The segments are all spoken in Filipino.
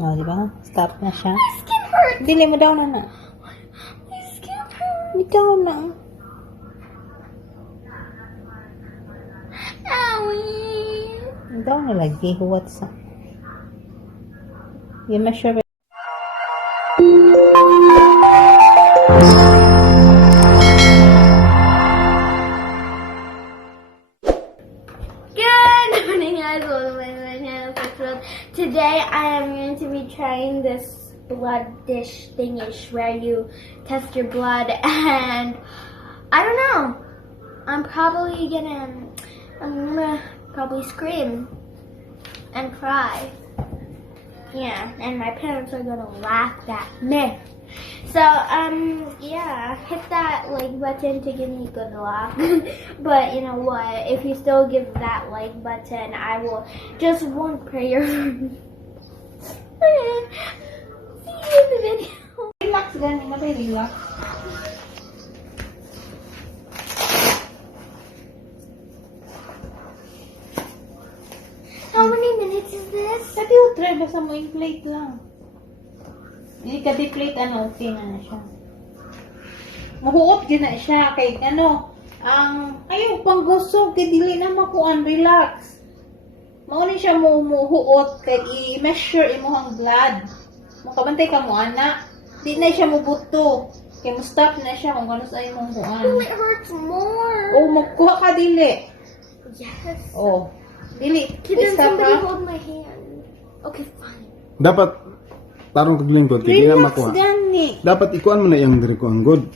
Oh, di ba? Stop na siya. My skin hurts. Dili mo daw na na. My skin hurts. Bitaw na. Owie. Daw na lagi. Huwat sa... Di ma sure. Good morning, guys. Welcome back to my channel, Sex World. Today, I am going to be trying this blood dish thingish where you test your blood, and I don't know. I'm gonna probably scream and cry. Yeah, and my parents are gonna laugh at me. So, yeah, hit that like button to give me good luck. But you know what? If you still give that like button, I will just one prayer. See you in the video. Relax gani. Mabay relax. How many minutes is this? Sabi ko, try basta mo yung plate lang. Hindi ka di-plate, okay na siya. Mahuot din na siya. Kay ayaw pang gusto, kay dili na makuan, relax. Maunin siya muhuot, kay i-measure imuhang blood. Makabantay ka mo, anak. Di na siya mubuto. Kay mo-stop na siya kung gano'n sa imong kuan. Oh, it hurts more. Oh, magkuha ka dili. Yes. Oh, dili. Can Stop somebody ha. hold my hand? Okay, fine. Dapat tarong kaglingkod kay di na Relax makuha. gani. Dapat ikuan mo na yung diri ko ang good.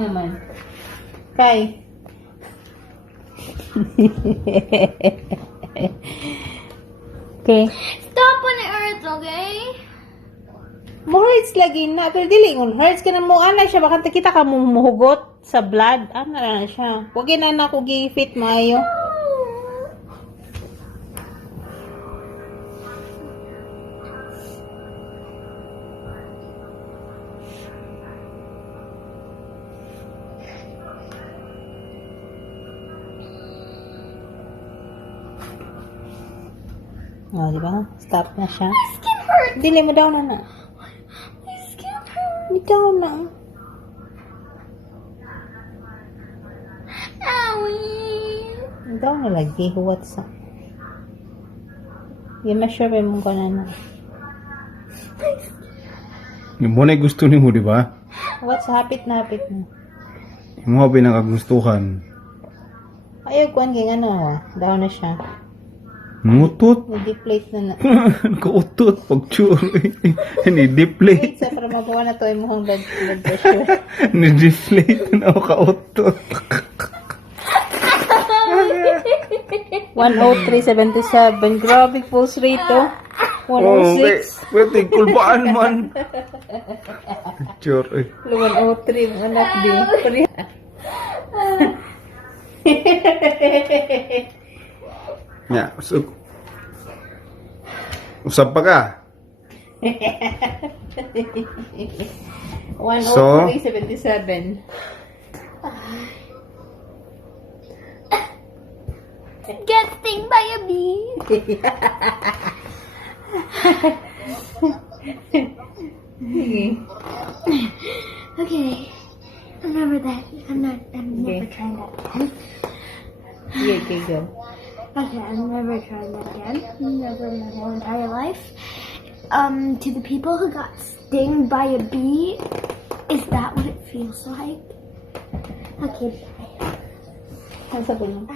Naman. Kay. Okay. Stop when it hurts, okay? Mo hurts lagi na. Pero dili ngon hurts ka na mo. Ana siya. Baka kita ka mo muhugot sa blood. Ana na siya. Huwag na ako gi-fit maayo. Oh, di ba? Stop na siya. My skin hurts. Dili mo daw na na. My skin hurts. Bitaw na. Owie. Daw na lagi. Huwat sa... Di ma sure ba mong ka na. Yung mo na gusto nimo di ba? Huwat sa hapit na hapit na. Yung mga pinakagustuhan. Ayaw kuhan kay daw na siya. Mutot. Nag-deflate na na. Kautot pagtsure. Ni-deflate. Sa para magawa na to ay mukhang blood pressure. Ni-deflate na ako kautot. 103.77. Grabe pulse rate to. 106. Pwede kulbaan man. Pagtsure. 103. Anak di. Ya, usap pa ka. 103.77. Get stung by a bee. Okay. Remember that. I'm never trying that again. Okay, go. Okay, I'm never trying that again. Never in my whole entire life. To the people who got stung by a bee, is that what it feels like? Okay, bye. Ang sabi mo?